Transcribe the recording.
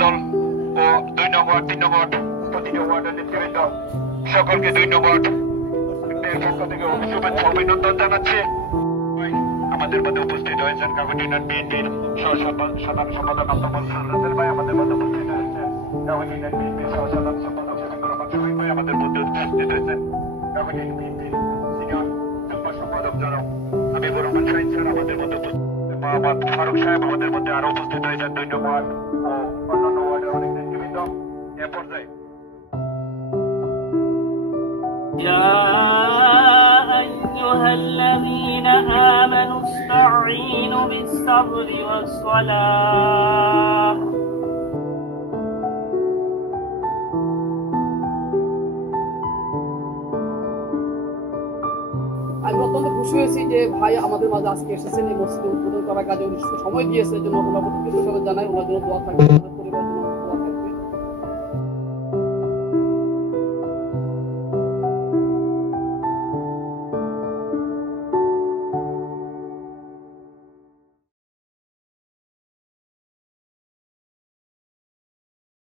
যুবদল ও 2 নং ওয়ার্ড 3 নং ওয়ার্ড প্রতিটা ওয়ার্ডের নেতৃবৃন্দ সকলকে 2 নং ওয়ার্ড পক্ষ থেকে শুভেচ্ছা অভিনন্দন জানাচ্ছি। আমাদের মধ্যে উপস্থিত হয়েছেন কাকুটি ইউনিয়ন বিএনপির সাধারণ সম্পাদক আব্দুল রাসেল ভাই, আমাদের মধ্যে উপস্থিত হয়েছেন কাকুটি ইউনিয়ন বিএনপির সাধারণ সম্পাদক রহমান শফিক ভাই, আমাদের মধ্যে উপস্থিত হয়েছেন কাকুটি ইউনিয়ন বিএনপির সিনিয়র যুগ্ম সম্পাদক জনাব হাবিবুর রহমান শাহিন স্যার, আমাদের মধ্যে মোহাম্মদ ফারুক সাহেব, আমাদের মধ্যে আরো উপস্থিত হয়েছেন 2 নং ওয়ার্ড ও অন্যান্য ওয়ার্ডের অনেক নেতৃবৃন্দ। এ পর্যায়ে أيها الذين آمنوا استعينوا بالصبر والصلاة আমি অত্যন্ত খুশি হয়েছি যে ভাই আমাদের মাঝে আজকে এসেছেন এই মসজিদে উদ্বোধন করার কাজে সময় দিয়েছে, এর জন্য আমরা প্রত্যেককে ধন্যবাদ জানাই। ওনার জন্য দোয়া থাকবে, পরিবার